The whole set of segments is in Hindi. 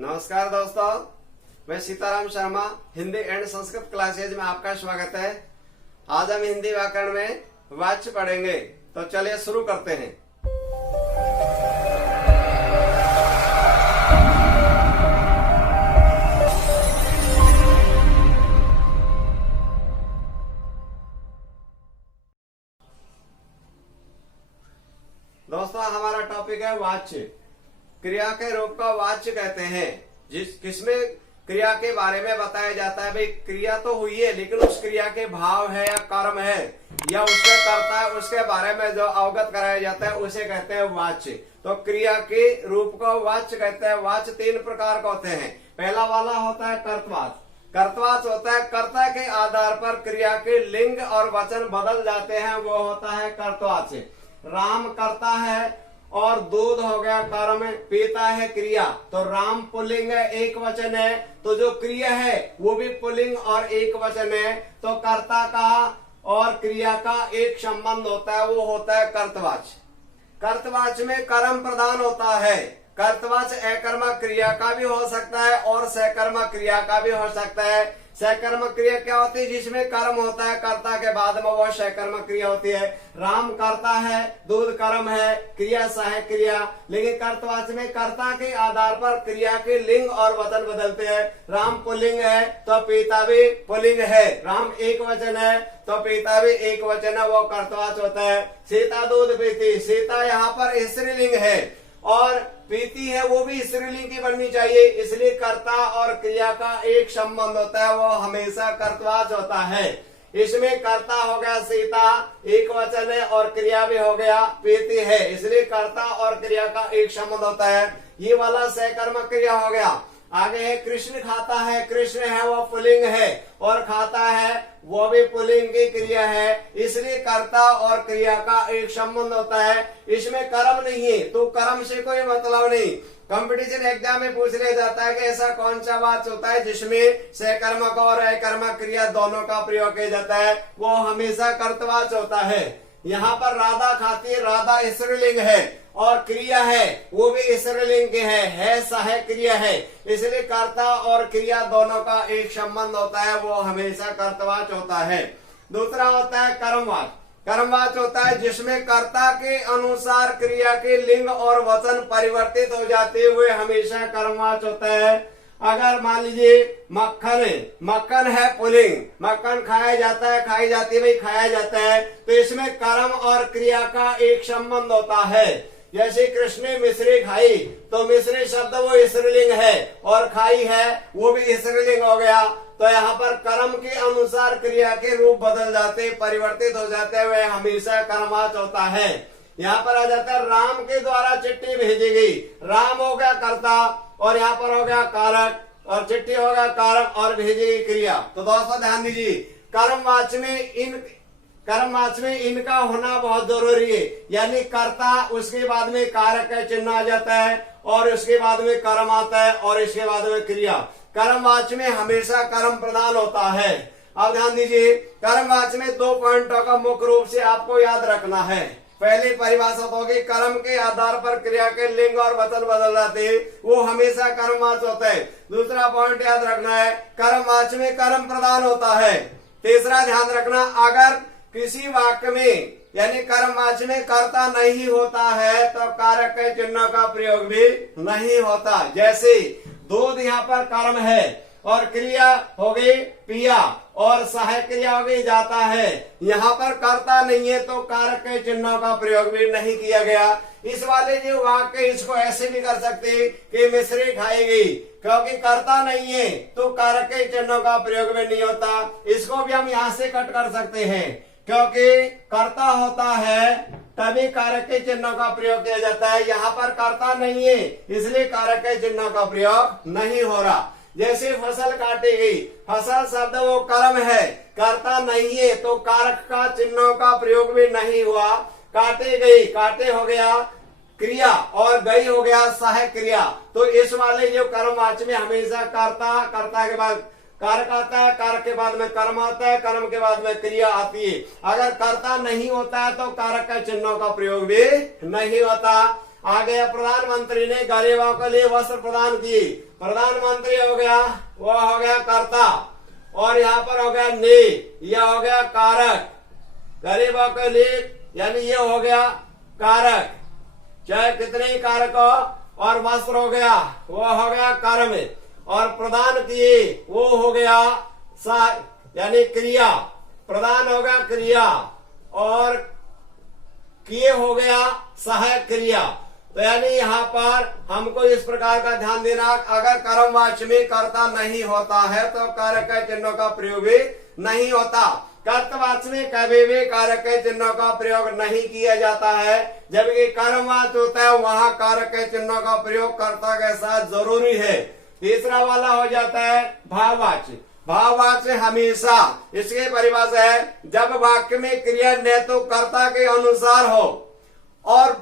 नमस्कार दोस्तों, मैं सीताराम शर्मा हिंदी एंड संस्कृत क्लासेज में आपका स्वागत है। आज हम हिंदी व्याकरण में वाच्य पढ़ेंगे, तो चलिए शुरू करते हैं। दोस्तों, हमारा टॉपिक है वाच्य। क्रिया के रूप का वाच्य कहते हैं किसमें क्रिया के बारे में बताया जाता है। भाई क्रिया तो हुई है, लेकिन उस क्रिया के भाव है या कर्म है या उसका कर्ता है, उसके बारे में जो अवगत कराया जाता है उसे कहते हैं वाच्य। तो क्रिया के रूप को वाच्य कहते हैं। वाच्य तीन प्रकार का होते हैं। पहला वाला होता है कर्तवाच्य। कर्तवाच्य होता है कर्ता के आधार पर क्रिया के लिंग और वचन बदल जाते हैं, वो होता है कर्तवाच्य। राम कर्ता है और दूध हो गया कर्म, पीता है क्रिया। तो राम पुल्लिंग है, एक वचन है, तो जो क्रिया है वो भी पुल्लिंग और एक वचन है। तो कर्ता का और क्रिया का एक संबंध होता है, वो होता है कर्तवाच्य। कर्तवाच्य में कर्म प्रधान होता है। कर्तवाच्य अकर्मक क्रिया का भी हो सकता है और सकर्मक क्रिया का भी हो सकता है। सकर्मक क्रिया क्या होती है? जिसमें कर्म होता है कर्ता के बाद में, वो सकर्मक क्रिया होती है। राम कर्ता है, दूध कर्म है, क्रिया सहायक क्रिया। लेकिन कर्तवाच्य में कर्ता के आधार पर क्रिया के लिंग और वचन बदलते हैं। राम पुल्लिंग है तो पीता भी पुल्लिंग है। राम एक वचन है तो पीता भी एक वचन है, वो कर्तवाच्य होता है। सीता दूध पीती, सीता यहाँ पर स्त्रीलिंग है और पीती है, वो भी स्त्रीलिंग की बननी चाहिए, इसलिए कर्ता और क्रिया का एक संबंध होता है, वो हमेशा कर्तवाच्य होता है। इसमें कर्ता हो गया सीता, एक वचन है, और क्रिया भी हो गया पीती है, इसलिए कर्ता और क्रिया का एक संबंध होता है। ये वाला सकर्मक क्रिया हो गया। आगे है कृष्ण खाता है। कृष्ण है वो पुल्लिंग है और खाता है वो भी पुल्लिंग की क्रिया है, इसलिए कर्ता और क्रिया का एक संबंध होता है। इसमें कर्म नहीं है, तो कर्म से कोई मतलब नहीं। कंपटीशन एग्जाम में पूछ लिया जाता है कि ऐसा कौन सा वाच्य होता है जिसमें सकर्मक और अकर्मक क्रिया दोनों का प्रयोग किया जाता है, वो हमेशा कर्तवाच्य होता है। यहाँ पर राधा खाती है, राधा स्त्रीलिंग है और क्रिया है वो भी स्त्रीलिंग की है सहायक क्रिया है, इसलिए कर्ता और क्रिया दोनों का एक संबंध होता है, वो हमेशा कर्तवाच्य होता है। दूसरा होता है कर्मवाच्य। कर्मवाच्य होता है जिसमें कर्ता के अनुसार क्रिया के लिंग और वचन परिवर्तित हो जाते हुए हमेशा कर्मवाच्य होता है। अगर मान लीजिए मक्खन है, मक्खन है पुल्लिंग, मक्खन खाया जाता है, खाई जाती है, भाई खाया जाता है, तो इसमें कर्म और क्रिया का एक संबंध होता है। जैसे कृष्ण ने मिश्री खाई, तो मिश्री शब्द वो स्त्रीलिंग है और खाई है वो भी स्त्रीलिंग हो गया। तो यहाँ पर कर्म के अनुसार क्रिया के रूप बदल जाते, परिवर्तित हो जाते हैं, वह हमेशा कर्मवाच्य होता है। यहाँ पर आ जाता है राम के द्वारा चिट्ठी भेजी गई। राम हो गया कर्ता और यहाँ पर हो गया कारक और चिट्ठी हो गया कारक और भेजी गई क्रिया। तो दोस्तों ध्यान दीजिए, कर्मवाच्य में इनका होना बहुत जरूरी है। यानी कर्ता, उसके बाद में कारक का चिन्ह आ जाता है और उसके बाद में कर्म आता है और इसके बाद में क्रिया। कर्मवाच्य में हमेशा कर्म प्रधान होता है। अब ध्यान दीजिए, कर्मवाच्य में दो पॉइंटों का मुख्य रूप से आपको याद रखना है। पहली परिभाषा होगी कर्म के आधार पर क्रिया के लिंग और वचन बदल जाते हैं, वो हमेशा कर्मवाच्य होता है। दूसरा पॉइंट याद रखना है, कर्मवाच्य में कर्म प्रधान होता है। तीसरा ध्यान रखना, अगर किसी वाक्य में यानी कर्मवाच्य में कर्ता नहीं होता है तो कारक के चिन्ह का प्रयोग भी नहीं होता। जैसे दूध यहाँ पर कर्म है और क्रिया हो गई पिया और सहायक क्रिया हो गई जाता है, यहाँ पर कर्ता नहीं है तो कारक के चिन्हों का प्रयोग भी नहीं किया गया। इस वाले जो वाक्य इसको ऐसे भी कर सकते कि मिश्री खाई गई, क्योंकि कर्ता नहीं है तो कारक के चिन्हों का प्रयोग भी नहीं होता। इसको भी हम यहाँ से कट कर सकते हैं, क्योंकि कर्ता होता है तभी कारक के चिन्हों का प्रयोग किया जाता है। यहाँ पर कर्ता नहीं है इसलिए कारक के चिन्हों का प्रयोग नहीं हो रहा। जैसे फसल काटी गई, फसल शब्द वो कर्म है, कर्ता नहीं है तो कारक का चिन्हों का प्रयोग भी नहीं हुआ। काटे गई, काटे हो गया क्रिया और गई हो गया सहायक क्रिया। तो इस वाले जो कर्मवाच्य में हमेशा कर्ता, कर्ता के बाद कारक आता है, कारक के बाद में कर्म आता है, कर्म के बाद में क्रिया आती है। अगर कर्ता नहीं होता है तो कारक का चिन्हों का प्रयोग भी नहीं होता। आ गया प्रधानमंत्री ने गरीबों के लिए वस्त्र प्रदान किए, प्रधानमंत्री हो गया, वो हो गया कर्ता, और यहाँ पर हो गया ने, यह हो गया कारक, गरीबों के लिए यानी ये हो गया कारक, चाहे कितने ही कारक हो, और वस्त्र हो गया वो हो गया कर्म, और प्रदान किए वो हो गया यानी क्रिया, प्रदान हो गया क्रिया, और किए हो गया सहायक क्रिया। तो यानी यहाँ पर हमको इस प्रकार का ध्यान देना, अगर कर्मवाच्य में कर्ता नहीं होता है तो कारक के चिन्हों का प्रयोग भी नहीं होता। कर्तवाच्य में कभी भी कारक के चिन्हों का प्रयोग नहीं किया जाता है, जबकि कर्मवाच्य होता है वहाँ कारक के चिन्हों का प्रयोग कर्ता के साथ जरूरी है। तीसरा वाला हो जाता है भाववाच्य। भाववाच्य हमेशा, इसकी परिभाषा है जब वाक्य में क्रिया न तो कर्ता के अनुसार हो और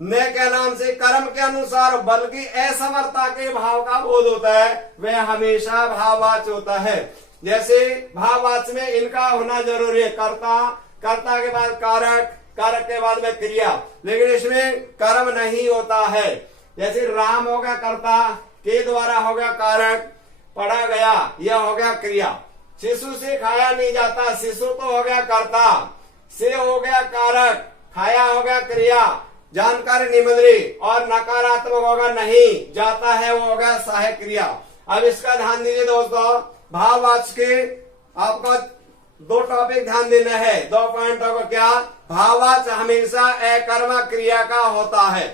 न के नाम से कर्म के अनुसार, बल्कि असमर्थता के भाव का बोध होता है, वह हमेशा भाववाच्य होता है। जैसे भाववाच्य में इनका होना जरूरी है, कर्ता, कर्ता के बाद कारक, कारक के बाद में क्रिया, लेकिन इसमें कर्म नहीं होता है। जैसे राम हो गया कर्ता, के द्वारा हो गया कारक, पढ़ा गया यह हो गया क्रिया। शिशु से खाया नहीं जाता, शिशु तो हो गया कर्ता, से हो गया कारक, खाया हो गया क्रिया, जानकारी नहीं मिल रही, और नकारात्मक होगा नहीं जाता है वो हो गया सहायक क्रिया। अब इसका ध्यान दीजिए दोस्तों, भाववाच्य के आपको दो टॉपिक ध्यान देना है, 2 पॉइंटों को। क्या? भाववाच्य हमेशा अकर्मक क्रिया का होता है।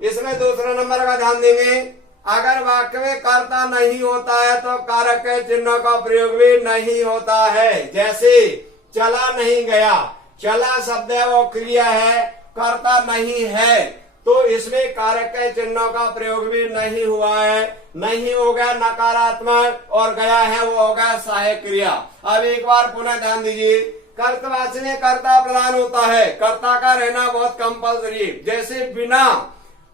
इसमें दूसरा नंबर का ध्यान देंगे, अगर वाक्य में कर्ता नहीं होता है तो कारक के चिन्हों का प्रयोग भी नहीं होता है। जैसे चला नहीं गया, चला शब्द है वो क्रिया है, कर्ता नहीं है, तो इसमें कारक के चिन्हों का प्रयोग भी नहीं हुआ है, नहीं हो गया नकारात्मक, और गया है वो हो गया सहायक क्रिया। अब एक बार पुनः ध्यान दीजिए, कर्तवाच्य में कर्ता प्रधान होता है, कर्ता का रहना बहुत कंपल्सरी। जैसे बिना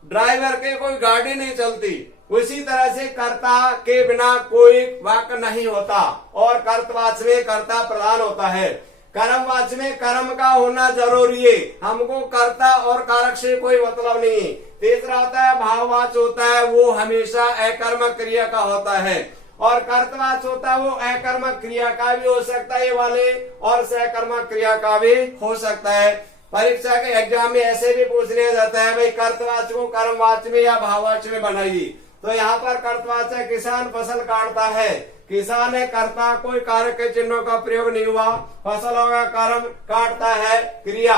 ड्राइवर के कोई गाड़ी नहीं चलती, उसी तरह से कर्ता के बिना कोई वाक्य नहीं होता, और कर्तवाच्य में कर्ता प्रधान होता है। कर्मवाच्य में कर्म का होना जरूरी है, हमको कर्ता और कारक से कोई मतलब नहीं। तीसरा होता है भाववाच्य होता है, वो हमेशा अकर्मक क्रिया का होता है, और कर्तवाच्य होता है वो अकर्मक क्रिया का भी हो सकता है वाले, और सकर्मक क्रिया का भी हो सकता है। परीक्षा के एग्जाम में ऐसे भी पूछ लिया जाता है, भाई कर्तवाच्य को कर्मवाच्य में या भाववाच्य में बनाइए। तो यहाँ पर कर्तवाच्य किसान फसल काटता है, किसान है कर्ता, कोई कारक के चिन्हों का प्रयोग नहीं हुआ, फसल होगा कर्म, काटता है क्रिया।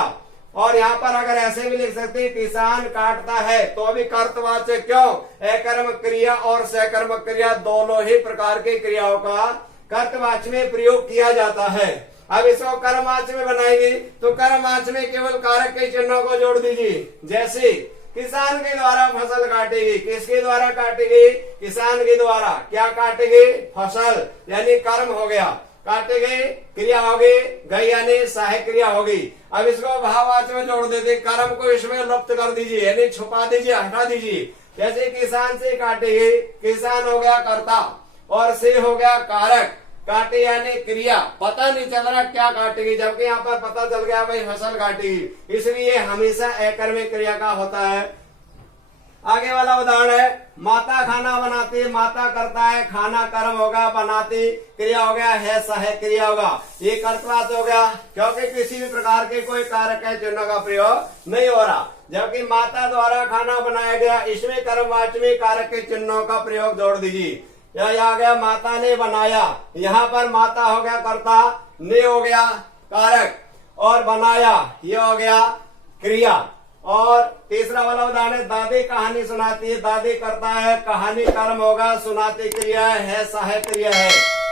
और यहाँ पर अगर ऐसे भी लिख सकते हैं किसान काटता है, तो अभी कर्तवाच्य क्यों? अकर्मक क्रिया और सकर्मक क्रिया दोनों ही प्रकार की क्रियाओं का कर्तवाच्य में प्रयोग किया जाता है। अब इसको कर्मवाच्य में बनाएंगे तो कर्मवाच्य में केवल कारक के चिन्हों को जोड़ दीजिए। जैसे किसान के द्वारा फसल काटेगी, किसके द्वारा काटेगी? किसान के द्वारा। क्या काटेगी? फसल, यानी कर्म हो गया, काटेगी क्रिया होगी, गई यानी सहायक क्रिया होगी। अब इसको भाववाच्य में जोड़ देते, कर्म को इसमें लुप्त कर दीजिए, यानी छुपा दीजिए, हटा दीजिए। जैसे किसान से काटेगी, किसान हो गया कर्ता, और से हो गया कारक, काटे यानी क्रिया, पता नहीं चल रहा क्या काटेगी, जबकि यहाँ पर पता चल गया भाई फसल काटेगी, इसलिए हमेशा अकर्मक क्रिया का होता है। आगे वाला उदाहरण है, माता खाना बनाती, माता करता है, खाना कर्म होगा, बनाती क्रिया हो गया, है सहायक क्रिया होगा। ये कर्तवाच्य हो गया, क्योंकि किसी भी प्रकार के कोई कारक के चिन्ह का प्रयोग नहीं हो रहा। जबकि माता द्वारा खाना बनाया गया, इसमें कर्मवाच्य में कारक के चिन्हों का प्रयोग जोड़ दीजिए। यह आ गया माता ने बनाया, यहाँ पर माता हो गया कर्ता, ने हो गया कारक, और बनाया ये हो गया क्रिया। और तीसरा वाला उदाहरण है, दादी कहानी सुनाती है, दादी करता है, कहानी कर्म होगा, सुनाती क्रिया है, सहायक क्रिया है।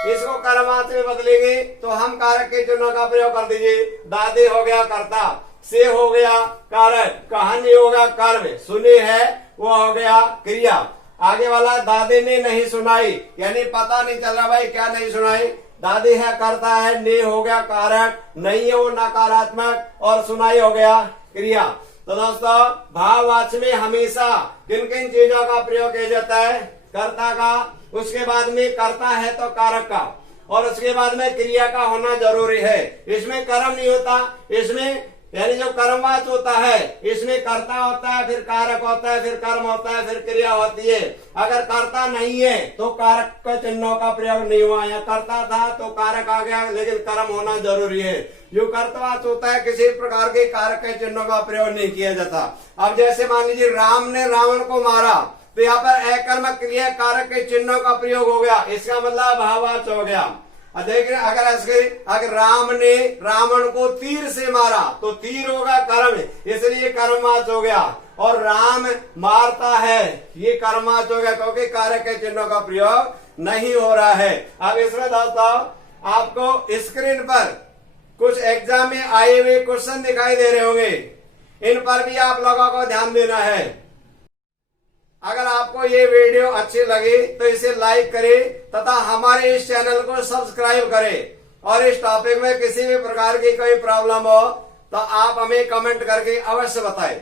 इसको कर्मवाच्य में बदलेंगे तो हम कारक के चिन्हों का प्रयोग कर दीजिए। दादी हो गया कर्ता, से हो गया कारक, कहानी होगा कर्म, सुनी है वो हो गया क्रिया। आगे वाला दादी ने नहीं सुनाई, यानी पता नहीं चल रहा भाई क्या नहीं सुनाई, दादी है करता है, ने हो गया कारक, नहीं है वो नकारात्मक, और सुनाई हो गया क्रिया। तो दोस्तों भाववाच्य में हमेशा किन किन चीजों का प्रयोग किया जाता है? कर्ता का, उसके बाद में कर्ता है तो कारक का, और उसके बाद में क्रिया का होना जरूरी है। इसमें कर्म नहीं होता, इसमें यानी जो कर्मवाच होता है इसमें कर्ता होता है, फिर कारक होता है, फिर कर्म होता है, फिर क्रिया होती है। अगर कर्ता नहीं है तो कारक के चिन्हों का प्रयोग नहीं हुआ, या कर्ता था तो कारक आ गया, लेकिन कर्म होना जरूरी है। जो कर्तवाच होता है किसी प्रकार के कारक के चिन्हों का प्रयोग नहीं किया जाता। अब जैसे मान लीजिए राम ने रावण को मारा, तो यहाँ पर अकर्मक क्रिया कारक के चिन्हों का प्रयोग हो गया, इसका मतलब भाववाच हो गया। देखिए अगर राम ने रावण को तीर से मारा तो तीर होगा कर्म, इसलिए कर्मवाच हो गया। और राम मारता है ये कर्मवाच हो गया, क्योंकि कारक के चिन्हों का प्रयोग नहीं हो रहा है। अब इसमें दोस्तों आपको स्क्रीन पर कुछ एग्जाम में आए हुए क्वेश्चन दिखाई दे रहे होंगे, इन पर भी आप लोगों को ध्यान देना है। अगर आपको ये वीडियो अच्छी लगी तो इसे लाइक करें तथा हमारे इस चैनल को सब्सक्राइब करें, और इस टॉपिक में किसी भी प्रकार की कोई प्रॉब्लम हो तो आप हमें कमेंट करके अवश्य बताएं।